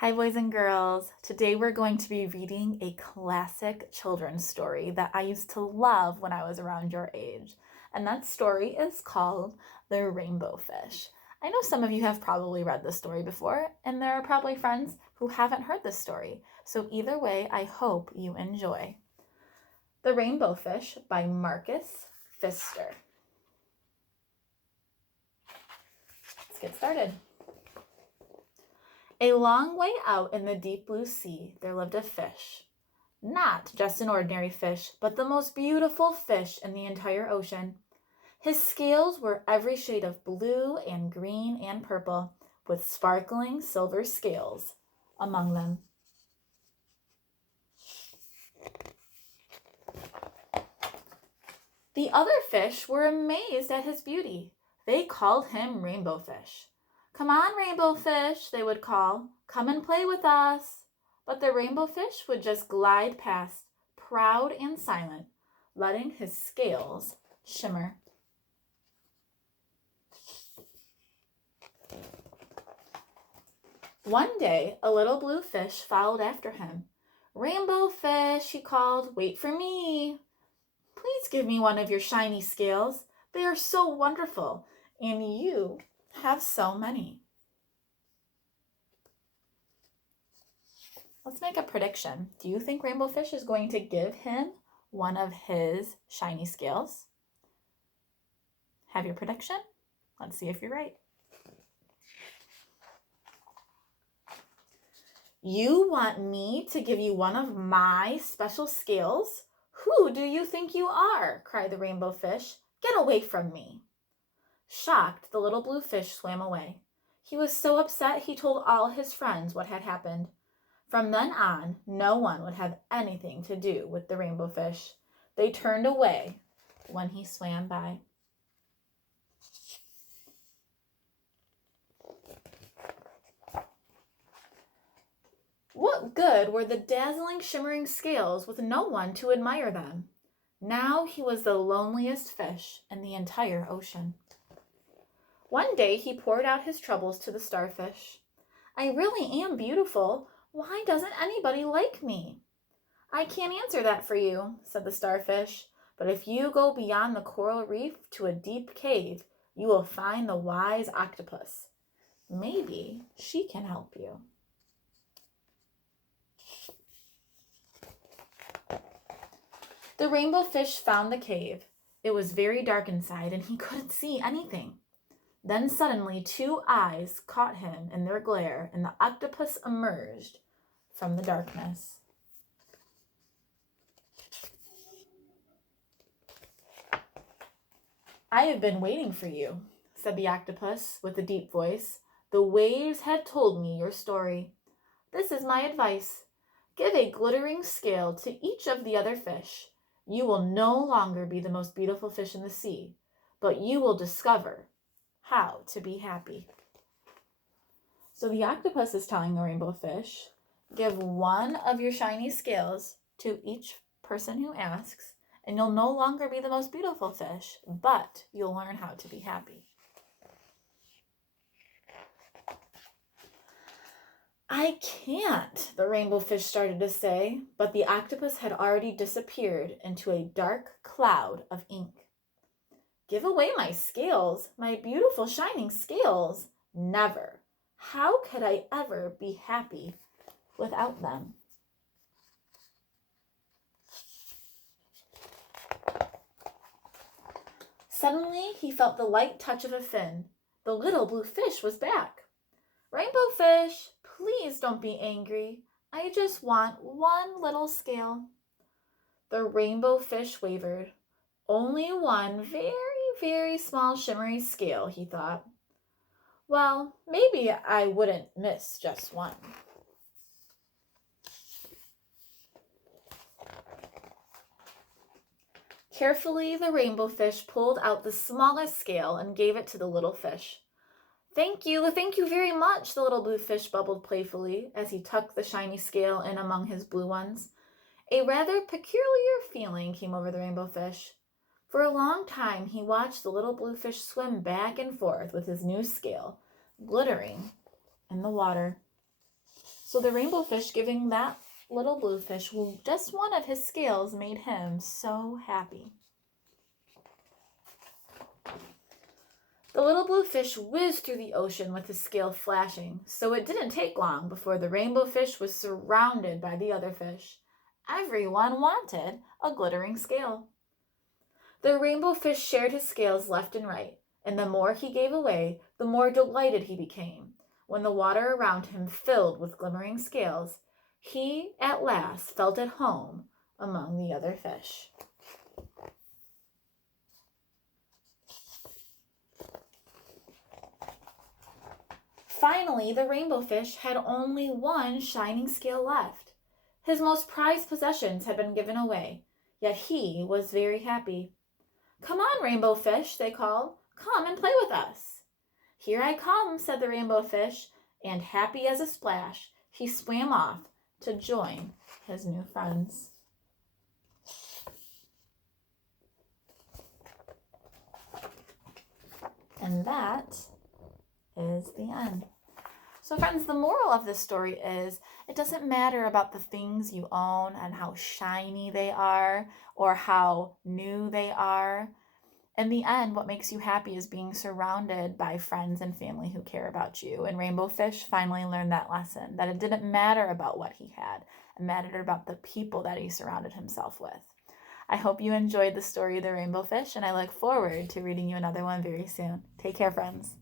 Hi, boys and girls. Today we're going to be reading a classic children's story that I used to love when I was around your age. And that story is called The Rainbow Fish. I know some of you have probably read this story before, and there are probably friends who haven't heard this story. So, either way, I hope you enjoy. The Rainbow Fish by Marcus Pfister. Let's get started. A long way out in the deep blue sea, there lived a fish. Not just an ordinary fish, but the most beautiful fish in the entire ocean. His scales were every shade of blue and green and purple, with sparkling silver scales among them. The other fish were amazed at his beauty. They called him Rainbow Fish. "Come on, Rainbow Fish," they would call. "Come and play with us." But the Rainbow Fish would just glide past, proud and silent, letting his scales shimmer. One day, a little blue fish followed after him. "Rainbow Fish," he called, "wait for me. Please give me one of your shiny scales. They are so wonderful, and you have so many." Let's make a prediction. Do you think Rainbow Fish is going to give him one of his shiny scales? Have your prediction? Let's see if you're right. "You want me to give you one of my special scales? Who do you think you are?" cried the Rainbow Fish. "Get away from me." Shocked, the little blue fish swam away. He was so upset he told all his friends what had happened. From then on, no one would have anything to do with the Rainbow Fish. They turned away when he swam by. What good were the dazzling, shimmering scales with no one to admire them? Now he was the loneliest fish in the entire ocean. One day he poured out his troubles to the starfish. "I really am beautiful. Why doesn't anybody like me?" "I can't answer that for you," said the starfish, "but if you go beyond the coral reef to a deep cave, you will find the wise octopus. Maybe she can help you." The Rainbow Fish found the cave. It was very dark inside, and he couldn't see anything. Then suddenly 2 eyes caught him in their glare, and the octopus emerged from the darkness. "I have been waiting for you," said the octopus with a deep voice. "The waves had told me your story. This is my advice. Give a glittering scale to each of the other fish. You will no longer be the most beautiful fish in the sea, but you will discover how to be happy." So the octopus is telling the Rainbow Fish, give one of your shiny scales to each person who asks, and you'll no longer be the most beautiful fish, but you'll learn how to be happy. "I can't," the Rainbow Fish started to say, but the octopus had already disappeared into a dark cloud of ink. "Give away my scales, my beautiful shining scales? Never. How could I ever be happy without them?" Suddenly, he felt the light touch of a fin. The little blue fish was back. "Rainbow Fish, please don't be angry. I just want one little scale." The Rainbow Fish wavered. "Only one very, very small shimmery scale," he thought. "Well, maybe I wouldn't miss just one." Carefully, the Rainbow Fish pulled out the smallest scale and gave it to the little fish. Thank you very much," the little blue fish bubbled playfully as he tucked the shiny scale in among his blue ones. A rather peculiar feeling came over the Rainbow Fish. For a long time he watched the little blue fish swim back and forth with his new scale, glittering in the water. So the rainbow fish giving that little blue fish just one of his scales made him so happy. The little blue fish whizzed through the ocean with his scale flashing, so it didn't take long before the rainbow fish was surrounded by the other fish. Everyone wanted a glittering scale. The rainbow fish shared his scales left and right, and the more he gave away, the more delighted he became. When the water around him filled with glimmering scales, he at last felt at home among the other fish. Finally, the rainbow fish had only one shining scale left. His most prized possessions had been given away, yet he was very happy. "Come on, rainbow fish," they called. "Come and play with us." "Here I come," said the rainbow fish, and happy as a splash, he swam off to join his new friends. And that is the end. So friends, the moral of this story is it doesn't matter about the things you own and how shiny they are or how new they are. In the end, what makes you happy is being surrounded by friends and family who care about you. And Rainbow Fish finally learned that lesson, that it didn't matter about what he had. It mattered about the people that he surrounded himself with. I hope you enjoyed the story of the Rainbow Fish, and I look forward to reading you another one very soon. Take care, friends.